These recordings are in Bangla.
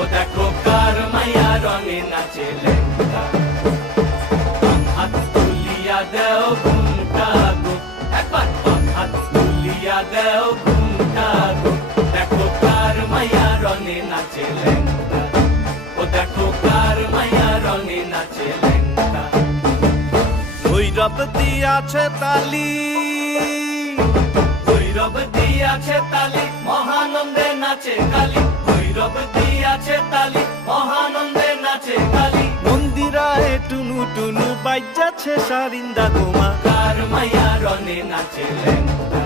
ও দেখো কার মাইয়া রঙে নাচে লেঙ্গা, হাত তুলিয়া দেও ঘুমটা গো, একবার হাত তুলিয়া দেও ঘুমটা গো, দেখো কার মাইয়া রঙে নাচে লেঙ্গা, ও দেখো কার মাইয়া রঙে নাচে লেঙ্গা। ভৈরব দিয়াছে তালি, ভৈরব দিয়াছে তালি, মহানন্দে নাচে কালী, ভৈরব দিয়াছে তালি, মহানন্দে নাচে কালী। মন্দিরায় টুনু টুনু বাজ্যাছে সারিন্দা গোমা, কার মাইয়া রঙে নাচে লেঙ্গা,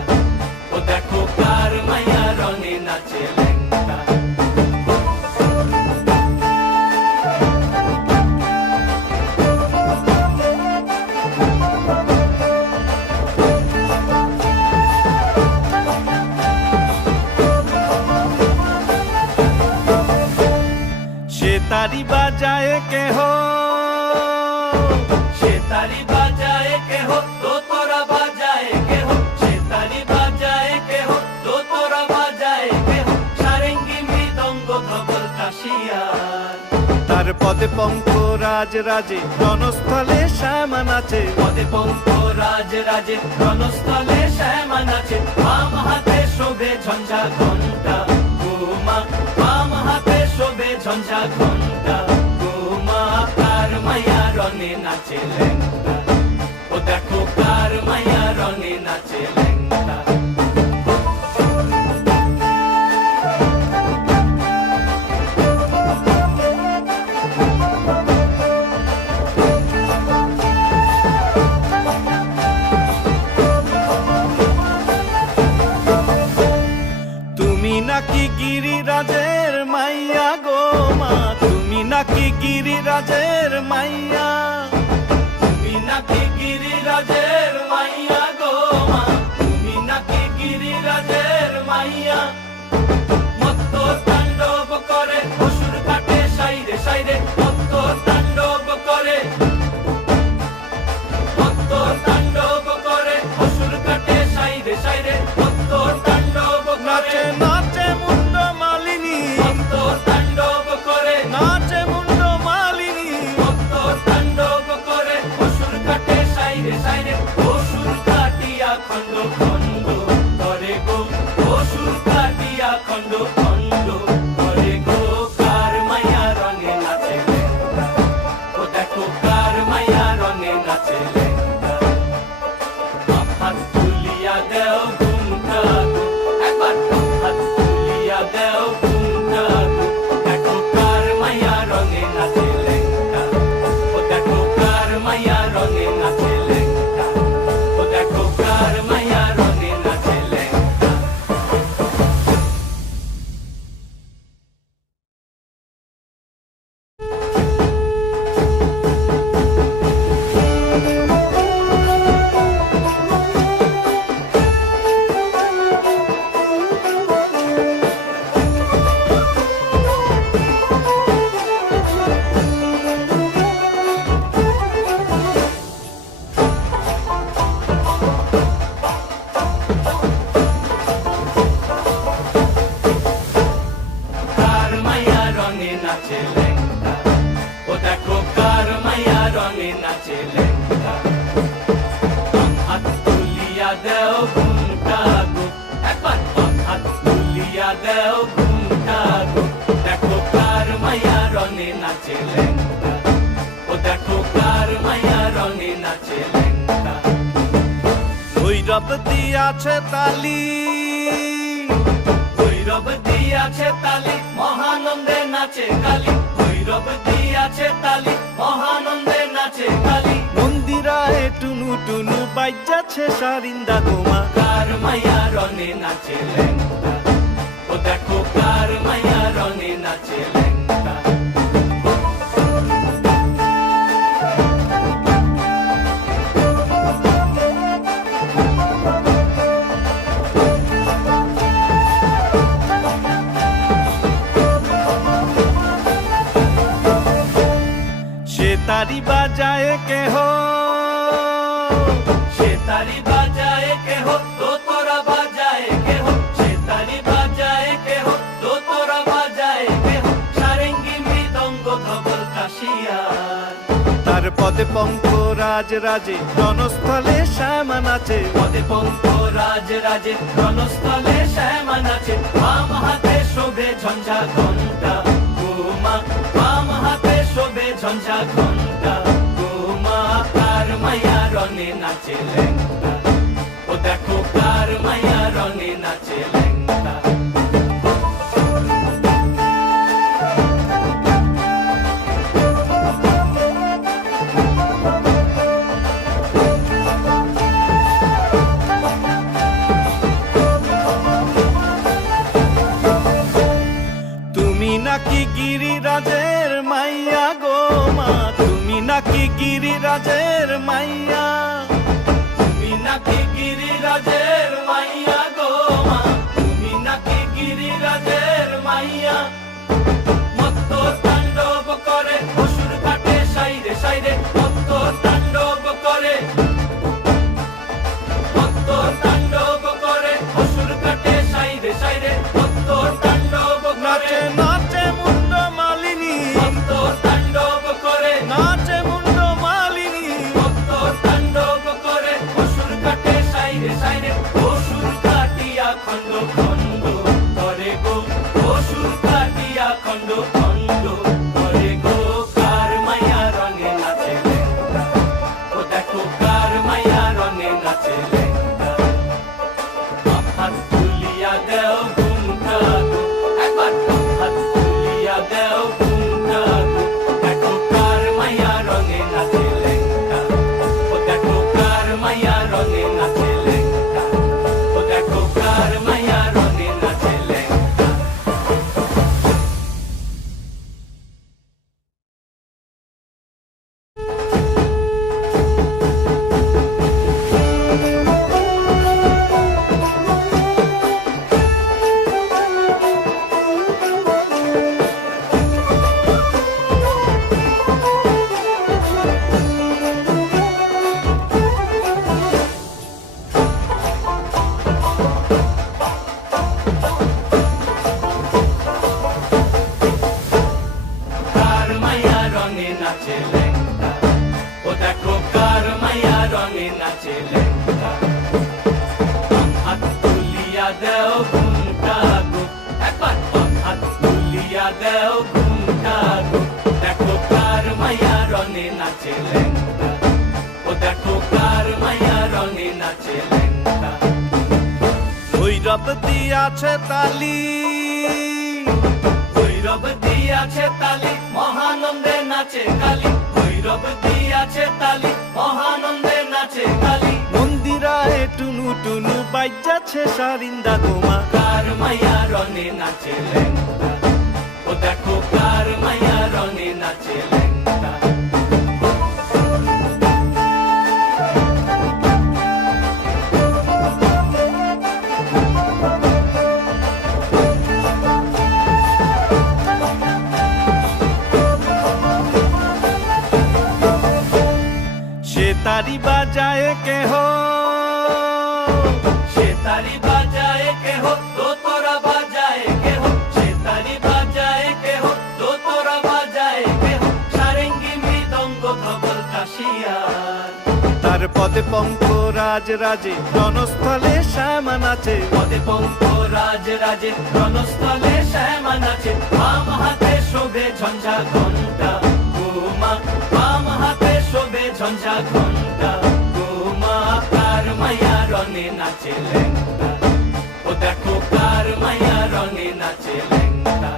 ও দেখো কার মাইয়া রঙে নাচে লেঙ্গা। সে তারি বাজায় কেহ, সে তারি বাজায় কেহ, দোতরা বাজায় কেহ, সে তারি বাজায় কেহ, দোতরা বাজায় কেহ, সারেঙ্গি মৃদঙ্গ ধবল কাশিয়ার। তার পদে পঙ্ক রাজ রাজে রণস্থলে শ্যামা নাচে, পদে পঙ্ক রাজ রাজে রণস্থলে শ্যামা নাচে, বাম হাতে শোভে ঝঞ্ঝা ঘণ্টা গোমা, বাম হাতে শোভে ঝঞ্ঝা ঘণ্টা গোমা। কার মাইয়া রঙে নাচে লেঙ্গা, ও দেখো কার মাইয়া রঙে নাচে লেঙ্গা। তুমি নাকি গিরিরাজের মাইয়া গো মা, তুমি নাকি গিরিরাজের মাইয়া, তুমি নাকি গিরিরাজের মাইয়া গো মা, তুমি নাকি গিরিরাজের মাইয়া। মত্ত তাণ্ডব করে অসুর কাটে সাইরে সাইরে, মত্ত তাণ্ডব করে, মত্ত তাণ্ডব করে অসুর কাটে সাইরে সাইরে, মত্ত তাণ্ডব করে, নাচে নাচে মুন্ড মালিনী, মত্ত তাণ্ডব করে, নাচে মুন্ড মালিনী। মত্ত তাণ্ডব করে অসুর কাটে সাইরে সাইরে, অসুর কাটিয়া খণ্ড খণ্ড করে গো, অসুর কাটিয়া খণ্ড খণ্ড করে গো। কার মাইয়া রঙে নাচে লেঙ্গা, ও দেখো কার মাইয়া রঙে নাচে লেঙ্গা। হাত তুলিয়া দেও ঘুমটা গো, একবার হাত তুলিয়া দেও ঘুমটা গো, দেখো কার মাইয়া রঙে নাচে লেঙ্গা, ও দেখো কার মাইয়া রঙে নাচে লেঙ্গা, ও দেখো কার মাইয়া রঙে নাচে লেঙ্গা। কার মাইয়া রঙে নাচে লেঙ্গা, ও দেখো কার মাইয়া রঙে নাচে লেঙ্গা। হাত তুলিয়া দেও ঘুমটা গো, একবার হাত তুলিয়া দেও ঘুমটা গো, দেখো কার মাইয়া রঙে নাচে লেঙ্গা, ও দেখো কার মাইয়া রঙে নাচে লেঙ্গা। ভৈরব দিয়াছে তালি, ভৈরব দিয়াছে তালি, মহানন্দে নাচে কালী, ভৈরব দিয়াছে তালি, মহানন্দে নাচে কালী। মন্দিরায় টুনু টুনু বাজ্যাছে সারিন্দা গোমা, কার মাইয়া রঙে নাচে লেঙ্গা, ও দেখো কার মাইয়া রঙে নাচে লেঙ্গা। সে তারি বাজায় কেহ, সে তারি বাজায় কেহ, দোতরা বাজায় কেহ, সে তারি বাজায় কেহ, দোতরা বাজায় কেহ, সারেঙ্গি পদে পঙ্ক রাজ রাজে রণস্থলে শ্যামা নাচে। পদে পঙ্ক রাজ রাজে রণস্থলে শ্যামা নাচে। বাম হাতে শোভে ঝঞ্ঝা ঘণ্টা গোমা, বাম হাতে শোভে ঝঞ্ঝা ঘণ্টা গোমা। কার মায়া রঙে নাচে ল্যাংটা, ও দেখো কার মায়া রঙে নাচে ল্যাংটা। তুমি নাকি গিরিরাজের মাইয়া গো মা, তুমি নাকি গিরিরাজের মাইয়া। তুমি নাকি গিরিরাজের মাইয়া গো মা, তুমি নাকি গিরিরাজের মাইয়া। মত্ত তাণ্ডব করে অসুর কাটে সাইরে সাইরে, মত্ত তাণ্ডব করে, মত্ত তাণ্ডব করে অসুর কাটে সাইরে সাইরে, মত্ত তাণ্ডব করে। নাচে নাচে মুন্ড মালিনী, মত্ত তাণ্ডব করে, নাচে মুন্ড মালিনী। মত্ত তাণ্ডব করে অসুর কাটে সাইরে সাইরে, অসুর কাটিয়া খণ্ড খণ্ড করে গো, অসুর কাটিয়া খণ্ড খণ্ড করে গো। কার মায়া রঙে নাচে ল্যাংটা, ও দেখো কার মায়া রঙে নাচে ল্যাংটা। হাত তুলিয়া দেও ঘুমটা গো, একবার হাত তুলিয়া দেও ঘুমটা গো, দেখো কার মায়া রঙে নাচে ল্যাংটা, ও দেখো কার মায়া রঙে নাচে ল্যাংটা, ও দেখো কার মায়া রঙে নাচে ল্যাংটা। কার মায়া রঙে নাচে ল্যাংটা, ও দেখো কার মায়া রঙে নাচে ল্যাংটা। হাত তুলিয়া দেও ঘুমটা গো, একবার হাত তুলিয়া দেও ঘুমটা গো, দেখো কার মায়া রঙে নাচে ল্যাংটা, ও দেখো কার মায়া রঙে নাচে ল্যাংটা। ভৈরব দিয়াছে তালি, ভৈরব দিয়াছে তালি মহানন্দে নাচে কালী, ভৈরব দিয়াছে তালি মহানন্দে নাচে কালী। মন্দিরায় টুনু টুনু বাজ্যাছে সারিন্দা গোমা। কার মায়া রঙে নাচে ল্যাংটা, ও দেখো কার মায়া রঙে নাচে ল্যাংটা। সে তারি বাজায় কেহ, সে তারি বাজায় কেহ, দোতরা বাজায় কেহ, সে তারি বাজায় কেহ, দোতরা বাজায় কেহ। সারেঙ্গি মৃদঙ্গ ধবল কাশিয়ার, তার পদে পঙ্ক রাজ রাজে রণস্থলে শ্যামা নাচে। পদে পঙ্ক রাজ রাজে রণস্থলে শ্যামা নাচে। বাম হাতে শোভে ঝঞ্ঝা ঘণ্টা গোমা, বাম হাতে শোভে ঝঞ্ঝা ঘণ্টা গোমা। কার মায়া রঙে নাচে ল্যাংটা, ও দেখো কার মায়া রঙে নাচে ল্যাংটা।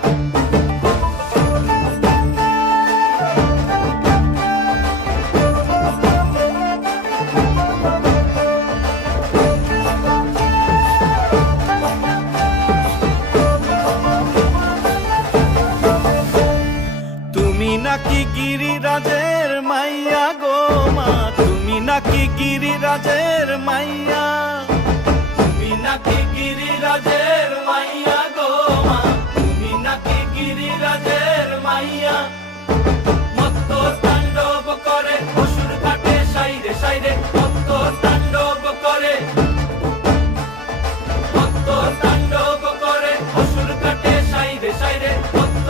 তুমি নাকি গিরিরাজের মাইয়া গো মা, তুমি নাকি গিরিরাজের মাইয়া। তুমি নাকি গিরিরাজের মাইয়া গো মা, তুমি নাকি গিরিরাজের মাইয়া। মত্ত তাণ্ডব করে অসুর কাটে সাইরে সাইরে, মত্ত তাণ্ডব করে, মত্ত তাণ্ডব করে অসুর কাটে সাইরে সাইরে, মত্ত